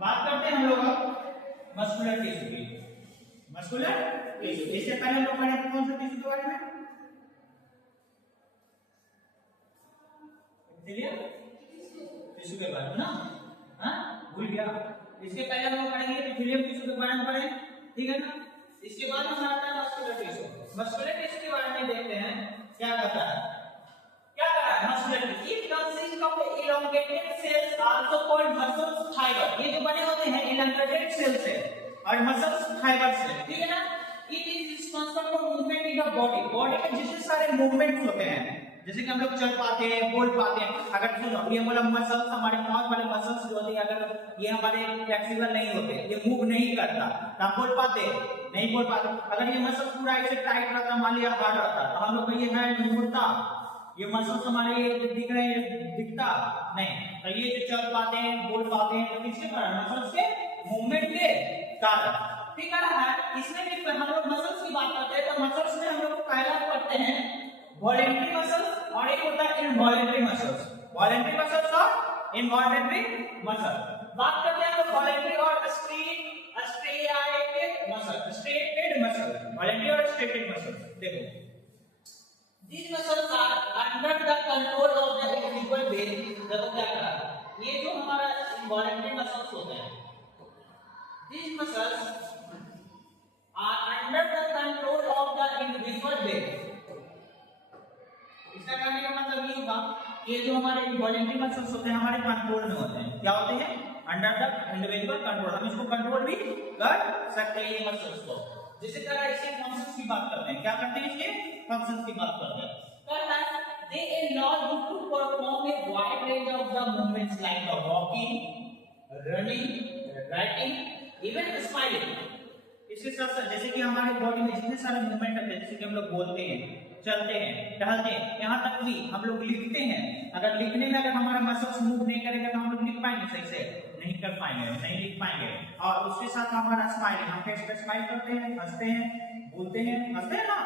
बात करते हैं हम लोग अब मस्कुलर टिश्यू की। मस्कुलर टिश्यू, इससे पहले हम लोग पढ़े थे कौन से टिश्यू के बारे में? एपिथेलियल टिश्यू के बारे में ना, हाँ भूल गया। इसके पहले हम लोग पढ़ेंगे एपिथेलियल टिश्यू के बारे में पढ़े, ठीक है ना। इसके बाद हमारा आता है मस्कुलर टिश्यू। मस्कुलर टिश्यू के बारे में देखते हैं क्या कहता है। क्या कह रहा है muscular tissue? It consist of elongated cells also called muscle fiber। ये जो बने होते हैं elongated cells से और muscle fiber से, ठीक है ना। It is responsible for movement in the body. Body के जितने सारे मूवमेंट्स होते हैं, जैसे कि हम लोग चल पाते हैं, बोल पाते हैं। अगर सुनो ये बोला मसल्स, हमारे माउथ वाले मसल्स जो होते हैं, अगर ये हमारे फ्लेक्सिबल नहीं होते, ये मूव नहीं करता, तो हम बोल पाते नहीं बोल पाते। अगर ये मसल पूरा ऐसे टाइट रहता, मान लिया हार्ड रहता, तो हम लोग को ये हैंड मुड़ता, ये मसल्स हमारे ये दिख रहे हैं, दिखता नहीं। तो ये जो चल पाते हैं, बोल पाते हैं, तो किसके कारण? मसल्स के मूवमेंट के कारण, ठीक है ना। इसमें भी हम लोग मसल्स की बात करते हैं, तो मसल्स में हम लोग पहला पढ़ते हैं वॉलेंटरी मसल्स और एक होता है इनवॉलेंटरी मसल्स। वॉलेंटरी मसल्स और इनवॉलेंटरी मसल। बात करते हैं तो वॉलेंटरी और स्ट्रेटेड मसल। वॉलेंटरी और स्ट्रेटेड मसल, देखो these muscles are under the control of the individual brain। देखो क्या करा, ये जो हमारा इनवॉलेंटरी मसल्स होते हैं, these muscles are under the control of the individual brain। इसका कहने का मतलब ये होगा कि जो हमारे इनवॉलेंटरी मसल्स होते हैं हमारे कंट्रोल में होते हैं। क्या होते हैं? Under the individual control. हम इसको कंट्रोल भी कर सकते हैं ये मसल्स को। जिसे तरह इसके फंक्शंस की बात करते हैं, क्या करते हैं? इसके फंक्शंस की बात करते हैं। They allow you to perform a wide range of the movements like walking, running, writing, even smiling। इसके साथ साथ जैसे कि हमारे बॉडी में जितने सारे मूवमेंट होते हैं, जैसे कि हम लोग बोलते हैं, चलते हैं, टहलते हैं, यहाँ तक भी हम लोग लिखते हैं। अगर लिखने में अगर हमारा मसल्स मूव नहीं करेगा तो हम लोग लिख पाएंगे सही से? नहीं कर पाएंगे, नहीं लिख पाएंगे। और उसके साथ हमारा स्माइलिंग, हम फेस पे स्माइल करते हैं, हंसते हैं, बोलते हैं, हंसते हैं ना।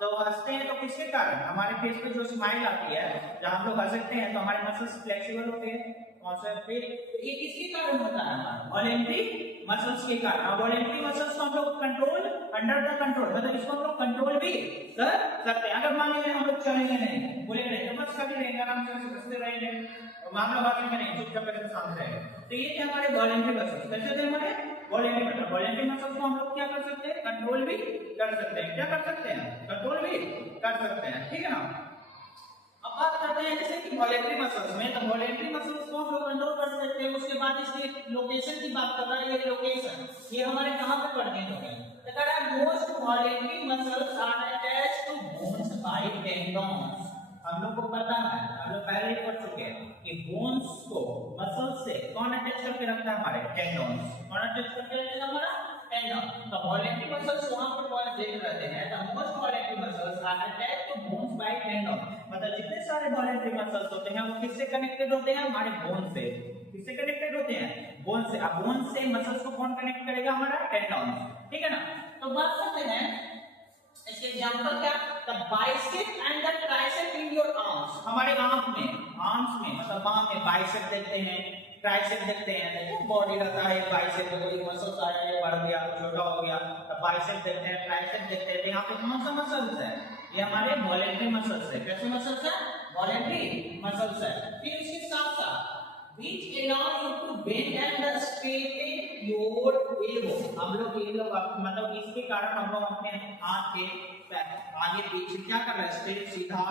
तो हंसते हैं तो किसके कारण? हमारे फेस पे जो स्माइल आती है, जब हम लोग हंसते हैं तो हमारे मसल्स फ्लेक्सिबल होते हैं। कौन सा पे? ये किसके कारण होता है? वॉलेंटरी मसल्स के कारण। वॉलेंटरी मसल्स को हम लोग कंट्रोल, अंडर द कंट्रोल, मतलब इसको हम लोग कंट्रोल भी कर सकते हैं। अगर मान लीजिए हम लोग चलेंगे नहीं, बोलेंगे नहीं, तो बस कभी रहेंगे, आराम से हंसते रहेंगे, मामला बात नहीं, चुपचाप करके सामने रहेंगे। तो ये थे हमारे वॉलेंटरी मसल्स। कैसे थे हमारे वॉलेंटरी मसल? वॉलेंटरी मसल्स को हम लोग क्या कर सकते हैं? कंट्रोल भी कर सकते हैं। क्या कर सकते हैं? कंट्रोल भी कर सकते हैं, ठीक है ना। अब बात करते हैं जैसे कि वॉलेंटरी मसल्स में, तो वॉलेंटरी मसल्स को हम लोग कंट्रोल कर सकते हैं। उसके बाद इसकी लोकेशन की बात कर रहा है, ये लोकेशन ये हमारे कहां पे प्रेजेंट हो गए? तो कह रहा है most voluntary muscles are attached to bones by tendons. हम लोग को पता है, हम लोग पहले ही पढ़ चुके हैं कि बोन्स को मसल्स से कौन अटैच करके रखता है? हमारे टेंडन्स। कौन अटैच करके रखता है? हमारा टेंडन। तो वॉलेंटरी मसल्स वहां पर प्रेजेंट रहते हैं। The most voluntary muscles are attached to bones by tendon. मतलब जितने सारे वॉलेंटरी मसल्स होते हैं वो किससे कनेक्टेड होते हैं? हमारे बोन से। किससे कनेक्टेड होते हैं? बोन से। अब बोन से मसल्स को कौन कनेक्ट करेगा? हमारा टेंडन, ठीक है ना। तो बात करते हैं इसके एग्जांपल क्या? The bicep and the tricep in your arms. हमारे आर्म्स में मतलब बाह में बाइसेप देखते हैं, ट्राइसेप देखते हैं। देखो बॉडी रहता है, बाइसेप कोई मसल्स आ रहे हैं, बढ़ गया, छोटा हो गया, तो बाइसेप देखते हैं, ट्राइसेप देखते हैं। तो यहाँ पे कौन सा मसल्स है? ये हमारे वॉलेंटरी मसल्स है। कैसे मसल्स है? वॉलेंटरी मसल्स है। फिर इसके साथ साथ which allow you to bend and straighten your elbow। हम लोग ये लोग मतलब इसके कारण हम लोग अपने हाथ के आगे पीछे क्या कर रहे हैं? स्ट्रेट सीधा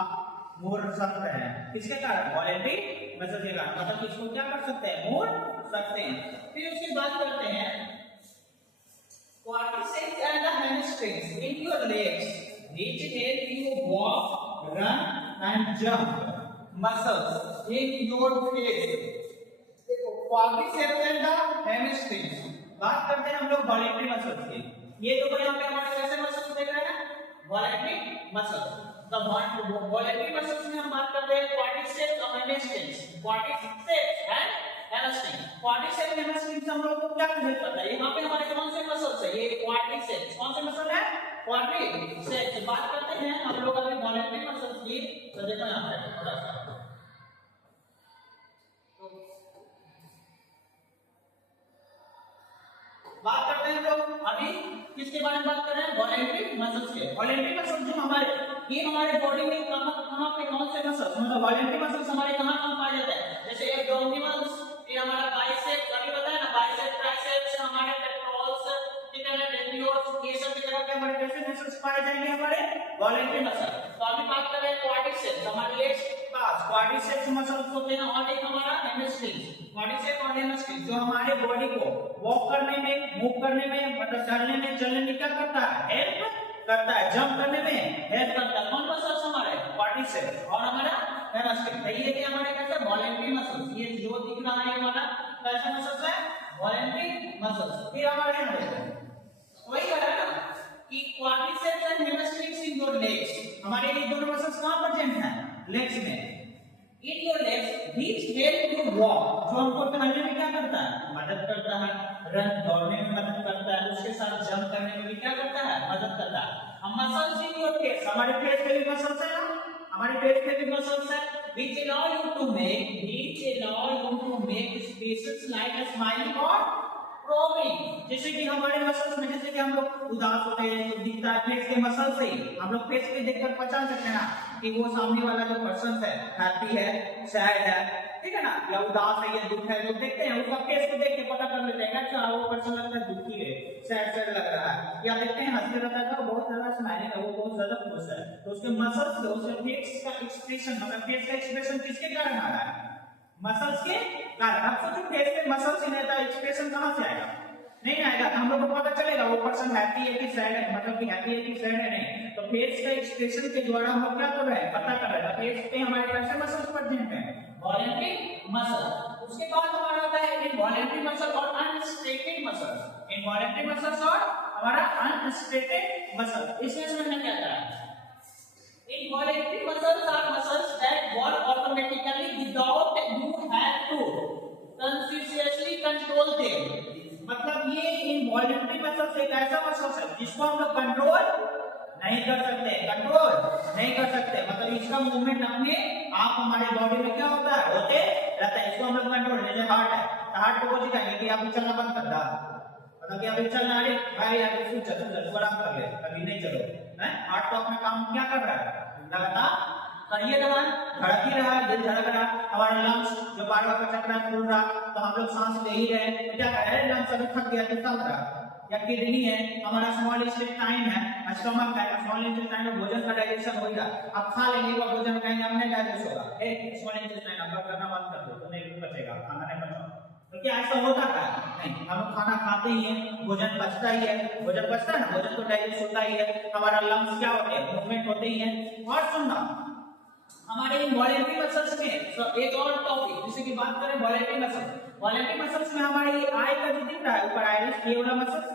मोड़ सकते हैं। किसके कारण? वॉलेंटरी मसल के कारण। मतलब इसको क्या कर सकते हैं? मोड़ सकते हैं। फिर उसकी बात करते हैं quadriceps and the hamstrings in your legs which help you walk, run and jump muscles in your face। देखो quadriceps and the hamstrings। बात करते हैं हम लोग वॉलेंटरी मसल्स की। ये तो यहाँ पे हमारे कैसे मसल्स देख रहे हैं? Voluntary muscles. तो वॉलेंटरी मसल्स में हम बात करते हैं quadriceps और hamstrings। quadriceps and hamstrings। quadriceps and hamstrings हम लोग को क्या हेल्प करता है? यहाँ पे हमारे कौन से मसल्स है? ये quadriceps। कौन से मसल है? quadriceps। बात करते हैं हम लोग अभी वॉलेंटरी मसल्स की। तो देखो यहाँ पे थोड़ा सा अभी किसके बारे में बात कर रहे हैं? वॉलेंट्री मसल्स के। वॉलेंट्री मसल्स जो हमारे बॉडी में कहां पे कौन से मसल्स, मतलब वॉलेंट्री मसल्स हमारे कहां पाए जाते हैं? जैसे एब्डोमिनल्स, ये हमारा बाइसेप्स, अभी बताया ना, बाइसेप्स, ट्राइसेप्स, हमारे पेक्टोरल्स, ठीक है ना, डेल्टोइड्स, ये सब जगह पे हमारे कैसे मसल्स पाए जाएंगे? हमारे वॉलेंट्री मसल। तो अभी बात कर रहे हैं क्वाड्रिसेप्स, हमारे लेग्स के पास क्वाड्रिसेप्स मसल्स होते हैं, और एक हमारा हैमस्ट्रिंग्स, क्वाड्रिसेप्स और हैमस्ट्रिंग्स जो हमारे बॉडी को वॉक करने में, मूव करने में, मतलब चलने में, चलने में क्या करता है? हेल्प करता है। जंप करने में हेल्प करता है। कौन मसल्स? हमारे क्वाड्रिसेप्स और हमारा हैमस्ट्रिंग। ये कि हमारे कैसे वॉलेंट्री मसल्स, ये जो दिख रहा है हमारा कैसा मसल्स है? Voluntary muscles. फिर हमारे यहाँ देखो वही कह रहा है ना कि quadriceps and hamstrings in your legs, हमारे ये दोनों मसल्स कहां प्रेजेंट हैं? लेग्स में। In your legs which help you walk, जो हमको चलने में क्या करता है? मदद करता है। रन, दौड़ने में मदद करता है। उसके साथ जंप करने में भी क्या करता है? मदद करता है। हम मसल्स इन योर फेस, हमारे फेस पे भी मसल्स है ना, हमारे फेस पे भी मसल्स है, which allow you to make spaces like a smiling or probing। जैसे कि हमारे मसल्स में, जैसे कि हम लोग उदास होते हैं तो दिखता है फेस के मसल से ही, हम लोग फेस पे देखकर पहचान सकते हैं ना कि वो सामने वाला जो पर्सन है हैप्पी है, सैड है, ठीक है ना, या उदास है या दुख है, जो देखते हैं उसका फेस को देख के पता कर लेते हैं अच्छा वो पर्सन लगता है दुखी है, सैड लग रहा है, या देखते हैं हंसते रहता है तो बहुत ज्यादा स्माइलिंग है, वो बहुत ज्यादा खुश है, तो उसके मसल्स से उसके फेस का एक्सप्रेशन, मतलब फेस का एक्सप्रेशन किसके कारण आ रहा है? मसल्स के कारण। आप सोचो फेस पे मसल्स ही नहीं था, एक्सप्रेशन कहां से आएगा? नहीं आएगा। हम लोग को पता चलेगा वो पर्सन हैप्पी है कि सैड है, मतलब कि हैप्पी है कि सैड है, नहीं। तो फेस का एक्सप्रेशन के द्वारा हम लोग क्या कर रहे हैं? पता कर रहे हैं। फेस पे हमारे कैसे मसल्स प्रेजेंट हैं? Voluntary muscle. उसके बाद हमारा आता है इनवॉलेंट्री मसल और अनस्ट्रेटेड मसल। इनवॉलेंट्री मसल्स और हमारा अनस्ट्रेटेड मसल, इसमें समझना क्या आता है? Involuntary muscles are muscles that work automatically without you have to consciously control them। मतलब ये involuntary muscles एक ऐसा मसल्स है जिसको हम लोग कंट्रोल नहीं कर सकते, कंट्रोल नहीं कर सकते, मतलब इसका मूवमेंट अपने आप हमारे बॉडी में क्या होता है? होते रहता है। इसको हम लोग कंट्रोल, जैसे हार्ट है, हार्ट को सिखाएंगे कि आप चलना बंद कर दो, मतलब कि अभी चलना है भाई, अभी चलो आराम कर ले, अभी नहीं चलो, है। हार्ट तो अपना काम क्या कर रहा है? लगातार करिए रहा, धड़क ही रहा, दिल धड़क रहा, हमारा लंग्स जो बार बार चक रहा, फूल रहा, तो हम लोग सांस ले ही रहे, तो क्या कर रहे हैं? लंग्स अभी थक गया तो चल रहा। या किडनी है, हमारा स्मॉल इंटेस्टाइन है, स्टमक है, स्मॉल इंटेस्टाइन में भोजन का डाइजेशन हो रहा, अब खा लेंगे वो भोजन कहेंगे अब नहीं डाइजेस्ट होगा, स्मॉल इंटेस्टाइन अब करना बंद कर दो तो नहीं बचेगा, खाना नहीं बचा। तो क्या ऐसा होता है? नहीं, हम लोग खाना खाते ही हैं, भोजन पचता ही है, भोजन पचता है ना, भोजन तो डाइजेस्ट होता ही है, हमारा लंग्स क्या होते हैं? मूवमेंट होते ही हैं। और सुनना, हमारे इनवॉलेंट्री मसल्स में तो एक और टॉपिक जिसे की बात करें वॉलेंट्री मसल्स। वॉलेंट्री मसल्स में हमारी आई का जो दिख रहा है ऊपर, आइरिस, ये वाला मसल्स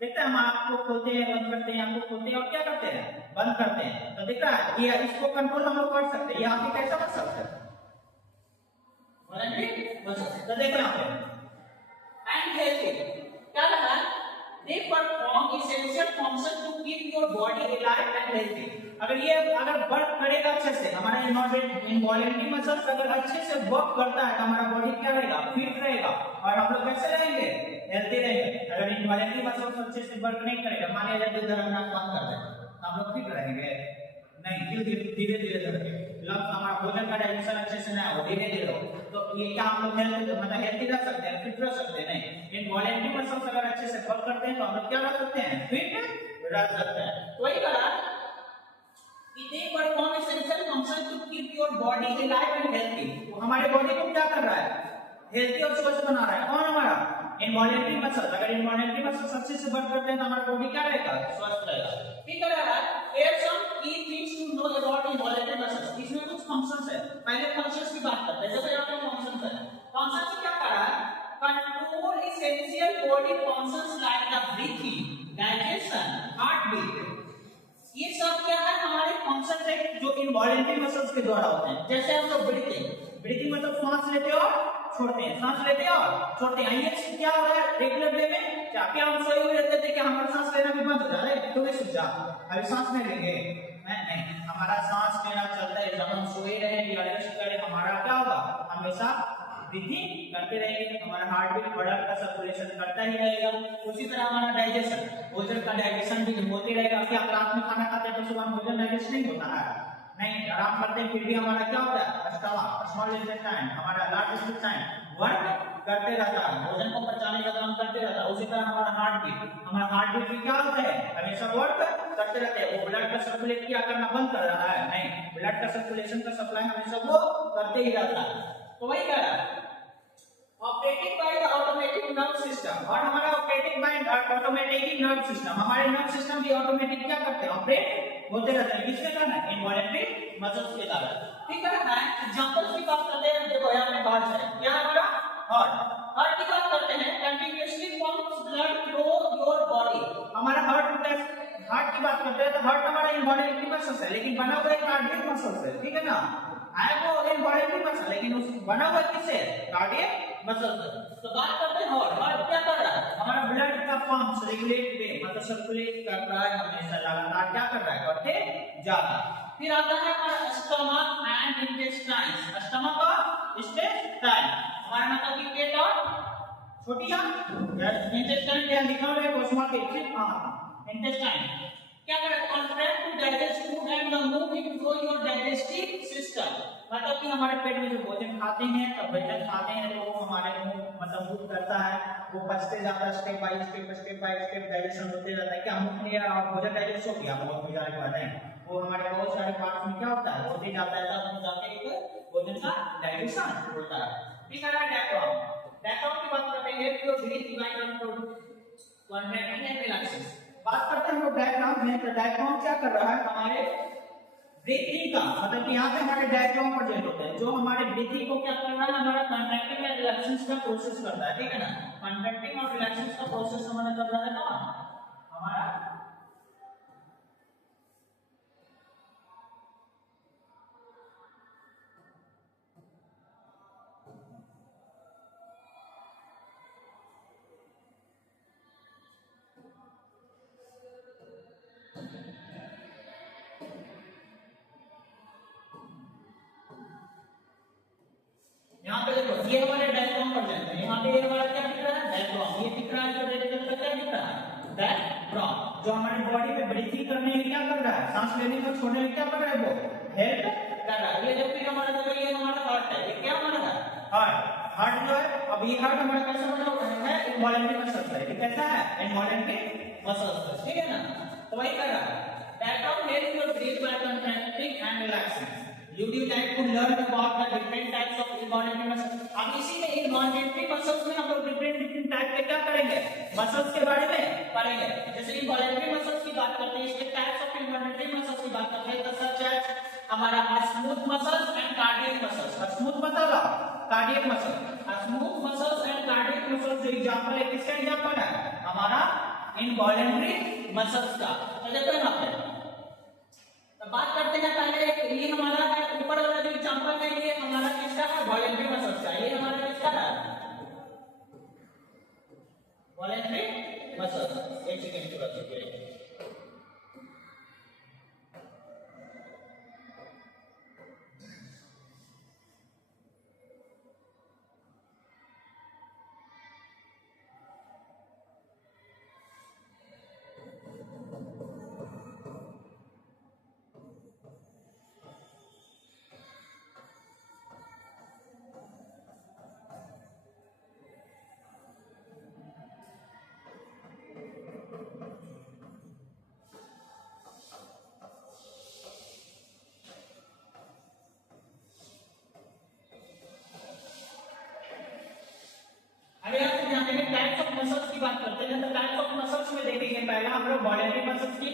देखते हैं, हम आंख को खोलते हैं, बंद करते हैं, आंख को खोलते हैं और क्या करते हैं? बंद करते हैं। तो दिख रहा है ये, इसको कंट्रोल हम लोग कर सकते हैं। ये आपके कैसा मसल है? तो देखो यहाँ पे एंड हेल्थी क्या लगा? They perform essential function to keep your body alive and healthy. अगर वर्क करेगा अच्छे से, हमारा इनवॉलेंट्री मसल्स अगर अच्छे से वर्क करता है तो हमारा बॉडी क्या रहेगा? फिट रहेगा और हम लोग कैसे रहेंगे? हेल्थी रहेंगे। अगर इनवॉलेंट्री मसल्स अच्छे से वर्क नहीं करेगा, मान लिया दिल धड़कना बंद कर दे, तो हम लोग फिट रहेंगे नहीं, धीरे धीरे धड़के, लंग्स हमारा भोजन का डाइजेशन अच्छे से ना हो, धीरे धीरे हो, तो ये क्या हम लोग मतलब हेल्थी रह सकते हैं, फिट रह सकते हैं? नहीं। इनवॉलेंट्री मसल्स अगर अच्छे से वर्क करते हैं तो हम लोग क्या रह सकते हैं? फिट रह सकते हैं। तो वही कहा कि they perform essential function to keep your body alive and healthy. वो हमारे बॉडी को क्या कर रहा है? हेल्थी और स्वस्थ बना रहा है। कौन? हमारा इनवॉलेंट्री मसल्स। अगर इनवॉलेंट्री मसल्स अच्छे से वर्क करते हैं तो हमारा बॉडी क्या रहेगा? स्वस्थ रहेगा। ठीक है। Here some key things to know about involuntary muscles। इसमें कुछ फंक्शंस है, पहले फंक्शंस की बात करते हैं। जैसे यहाँ पे फंक्शंस है, फंक्शंस क्या कर रहा है? Control essential body functions like the breathing, digestion, heart beat. ये सब क्या है? हमारे फंक्शंस है जो इनवॉलेंट्री मसल्स के द्वारा होते हैं। जैसे हम लोग ब्रीथिंग मतलब सांस लेते और छोड़ते हैं, सांस लेते और छोड़ते हैं। ये क्या हो रहा है रेगुलर वे में? क्या हम सोए हुए रहते थे कि हमारा सांस लेना भी बंद हो जा रहा है? तो नहीं जा, अभी सांस नहीं लेंगे, नहीं, हमारा सांस लेना चलता है। जब हम सोए रहे या रेस्ट करें, हमारा क्या होगा? हमेशा ब्रीथिंग करते रहेंगे, हमारा हार्ट बीट, ब्लड का सर्कुलेशन करता ही रहेगा। उसी तरह हमारा डाइजेशन, भोजन का डाइजेशन भी होते रहेगा। क्या आप रात में खाना खाते हैं तो सुबह भोजन डाइजेस्ट नहीं होता है? नहीं, आराम करते हैं फिर भी हमारा क्या होता है, स्टमक, स्मॉल इंटेस्टाइन, हमारा लार्ज इंटेस्टाइन वर्क करते रहता है, भोजन को पचाने का काम करते रहता है। उसी तरह हमारा हार्ट बीट भी क्या होता है, हमेशा वर्क करते रहते हैं। वो ब्लड का सर्कुलेट क्या करना बंद कर रहा है? नहीं, ब्लड का सर्कुलेशन का सप्लाई हमेशा वो करते ही रहता है। तो वही कह रहा है operating by the automatic nerve system, और हमारा operating by automatic nerve system, हमारे नर्व सिस्टम भी ऑटोमेटिक क्या करते हैं, ऑपरेट होते रहते हैं। किसके कारण? इनवॉलंटरी मसल्स के कारण। ठीक है ना? एग्जांपल्स की बात करते हैं, देखो यहां पे हार्ट है, क्या है हमारा हार्ट की बात करते हैं। Continuously pumps blood through your body, हमारा हार्ट की बात करते हैं तो हार्ट हमारा इनवॉलंटरी मसल्स है, लेकिन बना हुआ एक कार्डियक मसल्स है। ठीक है ना? है वो इनवॉलंटरी मसल, लेकिन उस बना हुआ किससे? कार्डियक मसल से। तो बात करते हैं हार्ट क्या कर रहा है, हमारा ब्लड का पंप रेगुलेट वे मतलब सर्कुलेट कर रहा है, हमेशा लगातार क्या कर रहा है, करते जा रहा है। फिर आता है हमारा स्टमक एंड इंटेस्टाइन्स, स्टमक और इंटेस्टाइन, हमारा मतलब कि पेट और छोटी आंत, इंटेस्टाइन क्या लिखा हुआ है, क्वेश्चन मार्क के इंटेस्टाइन क्या करे, contract to digest food and move it through your digestive system, मतलब कि हमारे पेट में जो भोजन खाते हैं तब भोजन खाते हैं तो वो हमारे मुंह मतलब मूव करता है, वो पचते जाता है, स्टेप बाय स्टेप डाइजेशन होते रहता है। क्या मुंह में और भोजन डाइजेस्ट हो गया, बहुत गुजारे बात है, वो हमारे बहुत सारे पार्ट्स में क्या होता है, होते जाता है, तब हम जाके एक भोजन का डाइजेशन होता है। ठीक है ना? डायफ्राम की बात करते हैं, तो breath divine control contracting and relaxing. बात करते हैं हम डायफ्राम में, तो डायफ्राम क्या कर रहा है, हमारे ब्रीथिंग का मतलब कि यहाँ पे हमारे डायफ्राम प्रेजेंट होते हैं, जो हमारे ब्रीथिंग को क्या कर रहा है, हमारा कॉन्ट्रैक्टिंग एंड रिलैक्सिंग का प्रोसेस करता है। ठीक है ना? कॉन्ट्रैक्टिंग और रिलैक्सिंग का प्रोसेस हमारा कर रहा है कौन, हमारा यहाँ पे देखो, ये हमारे डायफ्राम पर जाते हैं, यहाँ पे ये हमारा क्या दिख रहा है, डायफ्राम, ये दिख रहा है, जो रेड कलर का क्या दिख रहा है, डायफ्राम, जो हमारे बॉडी में ब्रीथिंग करने में क्या कर रहा है, सांस लेने में छोड़ने में क्या कर रहा है, वो हेल्प कर रहा है। ये जब फिर हमारा देखो, ये हमारा हार्ट है, ये क्या हमारा है, हार्ट जो है, अब ये हार्ट हमारा कैसा बना हुआ है, इनवॉलंटरी मसल्स है, ये कैसा है, इनवॉलंटरी मसल्स, ठीक है ना? तो वही कर रहा है, diaphragm help your breath by contracting and relaxing. Would you like to learn about the different types of involuntary muscles? अब इसी में involuntary muscles में हम लोग different type के क्या करेंगे, muscles के बारे में पढ़ेंगे। जैसे involuntary muscles की बात करते हैं, इसके types of involuntary muscles की बात करते हैं, तो such as हमारा smooth muscles and cardiac muscles। smooth मतलब cardiac muscles, smooth muscles and cardiac muscles जो एग्जांपल है, किसका एग्जांपल है, हमारा involuntary muscles का। तो देखो यहाँ पे तो बात करते हैं पहले, ये हमारा है ऊपर वाला जो एग्जांपल है, ये हमारा किसका है, वॉलंटरी मसल्स का, ये हमारा किसका है, वॉलंटरी मसल्स। एक सेकंड थोड़ा सा टाइप्स ऑफ मसल्स की बात करते हैं, तो टाइप्स ऑफ मसल्स में देखेंगे पहला हम लोग वॉलंटरी मसल्स की,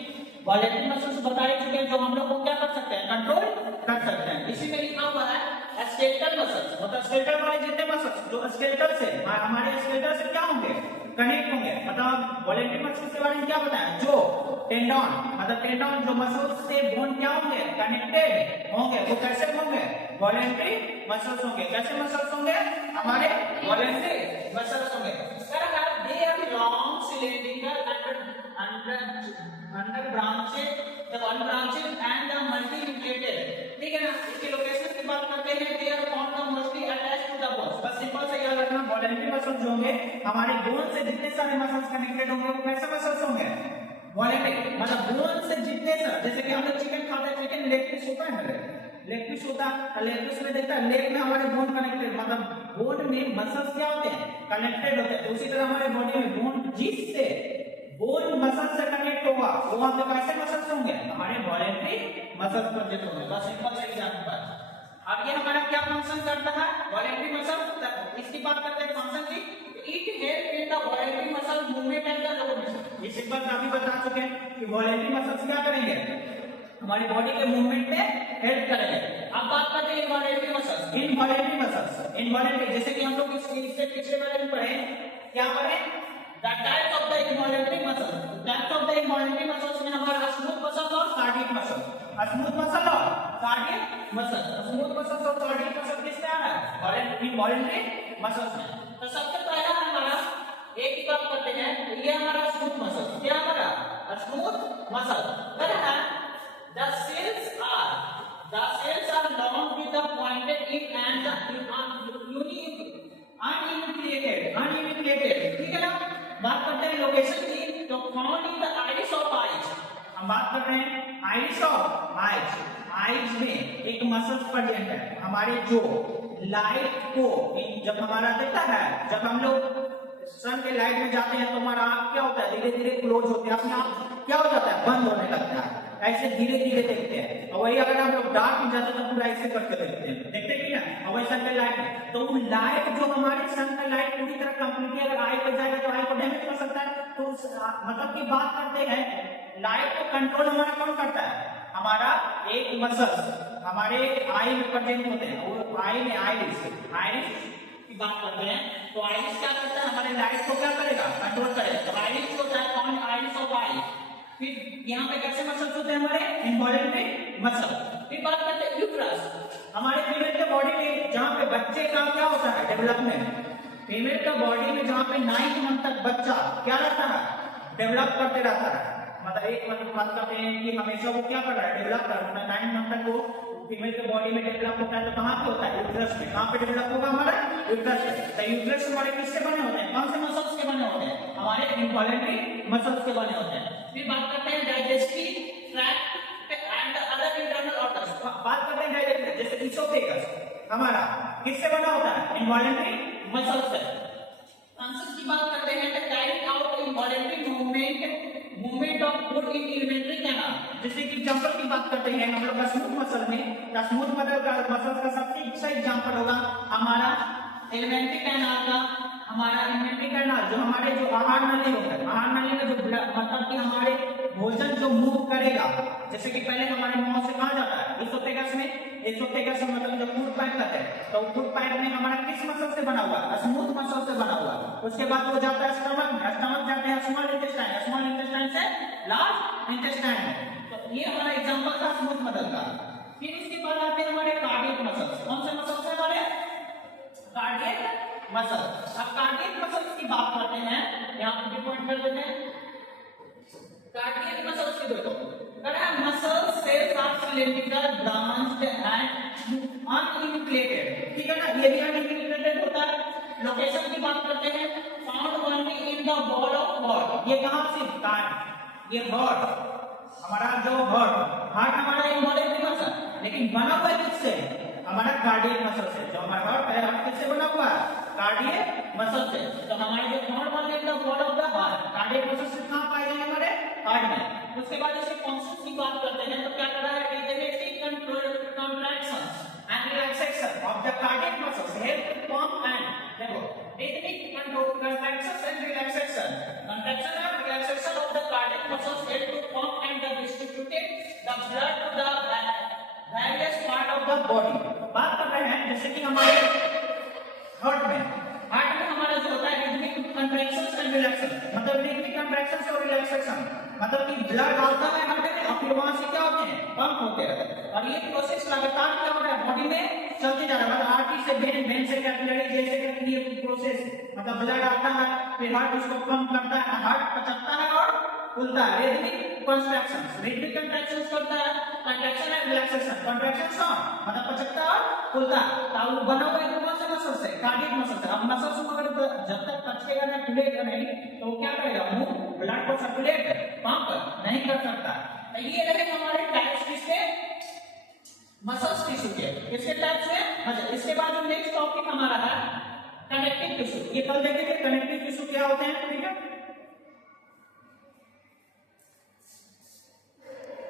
वॉलंटरी मसल्स बता चुके हैं जो हम लोग को क्या कर सकते हैं, कंट्रोल कर सकते हैं। इसी में लिखा हुआ है स्केलेटल मसल्स, मतलब स्केलेटल वाले जितने मसल्स जो स्केलेटल से हमारे स्केलेटल से क्या होंगे, कनेक्ट होंगे, मतलब वॉलंटरी मसल्स के बारे में क्या बताया, जो टेंडन मतलब टेंडन जो मसल्स से बोन क्या होंगे, कनेक्टेड होंगे, वो कैसे होंगे, वॉलंटरी मसल्स होंगे। कैसे मसल्स होंगे, हमारे वॉलंटरी मसल्स होंगे। They are long cylindrical under branches, the one branches and the multinucleated। ठीक है ना? इसके लोकेशन की बात करते हैं, they are found mostly attached to the bones। बस वॉलेंटरी मसल्स जो होंगे हमारे बोन से जितने सारे मसल्स कनेक्टेड होंगे वो कैसे मसल्स होंगे? वॉलेंटरी, मतलब बोन से जितने सारे, जैसे कि हम लोग चिकन खाते हैं, चिकन लेग पीस होता है ना, लेग पीस होता है, लेग पीस में देखता है लेग में हमारे बोन कनेक्टेड, मतलब बोन में मसल्स क्या होते हैं? कनेक्टेड होते हैं। तो उसी तरह हमारे बॉडी में बोन जिससे बोन मसल से कनेक्ट होगा वो वहां पे कैसे मसल्स होंगे? हमारे वॉलेंटरी मसल्स प्रोजेक्ट होंगे। बस सिंपल सा एग्जांपल। अब ये हमारा क्या फंक्शन करता है? Voluntary muscle. इसकी बात करते हैं फंक्शन की। It help in the voluntary muscle movement and the rotation. ये सिंपल अभी बता चुके हैं कि वॉलेंटरी मसल्स क्या करेंगे? हमारी बॉडी के मूवमेंट में हेल्प करेंगे। अब बात करते हैं involuntary muscles. Involuntary muscles, involuntary जैसे कि हम लोग इससे पिछले वाले में पढ़े, क्या पढ़े? The types of the involuntary muscles. Types of the involuntary muscles में हमारा स्मूथ मसल और कार्डियक मसल। स्मूथ मसल और कार्डियक मसल। स्मूथ मसल और कार्डियक मसल किसमें आ रहा है? इनवॉलेंटरी मसल्स में। तो सबसे पहला हमारा एक ही बात करते हैं, ये हमारा स्मूथ मसल। क्या हमारा स्मूथ मसल? है the cells are long with the pointed tip and unucleated, ठीक है ना? बात करते हैं लोकेशन की, तो found in the iris of eyes. हम बात कर रहे हैं आइरिस ऑफ आइज। आइज में एक मसल्स प्रेजेंट है हमारे जो लाइट को, जब हमारा देखता है, जब हम लोग सन के लाइट में जाते हैं तो हमारा आंख क्या होता है? धीरे धीरे क्लोज होते हैं, अपने आप क्या हो जाता है? बंद होने लगता है। ऐसे धीरे धीरे देखते हैं। और वही अगर हम लोग डार्क में जाते हैं तो पूरा ऐसे करके देखते हैं, देखते हैं ना? और वही सन के लाइट में, तो वो लाइट जो हमारे सन का लाइट पूरी तरह कंप्लीटली अगर आई पर जाएगा तो आई को डैमेज कर सकता है। तो मतलब की बात करते हैं लाइट को कंट्रोल हमारा कौन करता है? हमारा एक मसल्स हमारे आई में प्रेजेंट होते हैं, वो आई में आइरिस की बात करते हैं। तो आइरिस क्या करता है? हमारे लाइट को क्या करेगा? कंट्रोल करेगा। तो आइरिस होता है कौन? आइरिस ऑफ आई। फिर यहाँ पे कैसे मसल्स होते हैं? हमारे इनवॉलेंटरी मसल। फिर बात करते हैं यूट्रस। हमारे फीमेल के बॉडी में जहाँ पे बच्चे का क्या होता है? डेवलपमेंट। फीमेल का बॉडी में जहाँ पे 9 मंथ तक बच्चा क्या रहता है? डेवलप करते रहता है। मतलब एक मतलब बात करते हैं कि हमेशा वो क्या कर रहा है? डेवलप कर रहा है। 9 मंथ तक वो फीमेल के बॉडी में डेवलप होता है। तो कहाँ पे होता है? यूट्रस में। कहाँ पे डेवलप होगा? हमारा यूट्रस में। तो यूट्रस हमारे किससे बने होते हैं? कौन से मसल्स के बने होते हैं? हमारे इनवॉलेंटरी मसल्स के बने होते हैं। फिर बात करते हैं digestive tract and other internal organs. बात करते हैं डाइजेस्टिव, जैसे इसोफेगस हमारा किससे बना होता है? इनवॉलेंटरी मसल्स से। आंसर की बात करते हैं तो carry out involuntary movement of food in alimentary canal. जैसे कि एग्जांपल की बात करते हैं हम लोग स्मूथ मसल में, स्मूथ मसल का सबसे अच्छा एग्जांपल होगा हमारा एलिमेंट्री कैनाल का। हमारा एलिमेंट्री कैनाल जो हमारे जो आहार नली होता है, आहार नली का जो मतलब कि हमारे भोजन जो मूव करेगा, जैसे कि पहले हमारे मुंह से कहाँ जाता है? इसोफेगस में। इसोफेगस मतलब जो फूड पाइप कहते हैं, तो फूड पाइप में हमारा किस मसल से बना हुआ? स्मूथ मसल से बना हुआ। उसके बाद वो जाता है स्टमक में, स्टमक जाते हैं स्मॉल इंटेस्टाइन, स्मॉल इंटेस्टाइन से लार्ज इंटेस्टाइन में। तो ये हमारा एग्जांपल था स्मूथ मसल का। फिर इसके बाद आते हैं हमारे कार्डियक मसल्स। कौन से मसल्स है हमारे? Cardiac muscle. अब कार्डियक मसल्स की बात करते हैं, यहाँ पे पॉइंट कर देते हैं। कार्डियक मसल्स की देखो, muscle cells are cylindrical, branched and uninflated, ठीक है ना? ये भी अनइन्फ्लेटेड होता है। लोकेशन की बात करते हैं, found only in the wall of heart. ये कहाँ से? ये हार्ट, हमारा जो हार्ट हमारा इनवॉलेंटरी मसल, लेकिन बना हुआ है किससे? हमारा कार्डियक मसल से। जो हमारा हार्ट है, हार्ट किससे बना हुआ है? कार्डियक मसल से। तो हमारे जो found only in the wall of the heart, cardiac muscle से कहाँ पाए जाएंगे? हमारे हार्ट में। उसके बाद जैसे फंक्शंस की बात करते हैं तो क्या कर रहा है? Relative contraction and relaxation of the cardiac muscles help to pump and देखो rhythmic contraction and relaxation, contraction and relaxation of the cardiac muscles help to pump and distributed the blood to the various part of the body. बात कर रहे हैं जैसे कि हमारे heart में हमारा जो होता है रिदमिक कंट्रैक्शन एंड रिलैक्सेशन, मतलब रिदमिक कंट्रैक्शन और रिलैक्सेशन मतलब कि ब्लड आता है हार्ट में और फिर वहां से क्या होते हैं? पंप होते हैं। और ये प्रोसेस लगातार क्या हो रहा है? बॉडी में चलते जा रहा है। मतलब आर्टरी से वेन, वेन से कैपिलरी, जैसे कि ये प्रोसेस मतलब ब्लड आता है, फिर हार्ट उसको पंप करता है, हार्ट पचकता है और खुलता है, रिदमिक कॉन्ट्रैक्शंस, रिदमिक कॉन्ट्रैक्शंस करता है, contraction and relaxation, contraction song मतलब पचकता और खुलता, तो बना हुआ है कौन से मसल से, कार्डियक मसल से। अब मसल्स को अगर जब तक पचकेगा ना, खुलेगा नहीं, तो क्या करेगा, मुंह ब्लड को सर्कुलेट पंप नहीं कर सकता। तो ये रहे हमारे टाइप्स किसके, मसल्स टिश्यू के, इसके टाइप्स है। अच्छा, इसके बाद जो नेक्स्ट टॉपिक हमारा है कनेक्टिव टिश्यू, ये कल देखेंगे कनेक्टिव टिश्यू क्या होते हैं, ठीक है।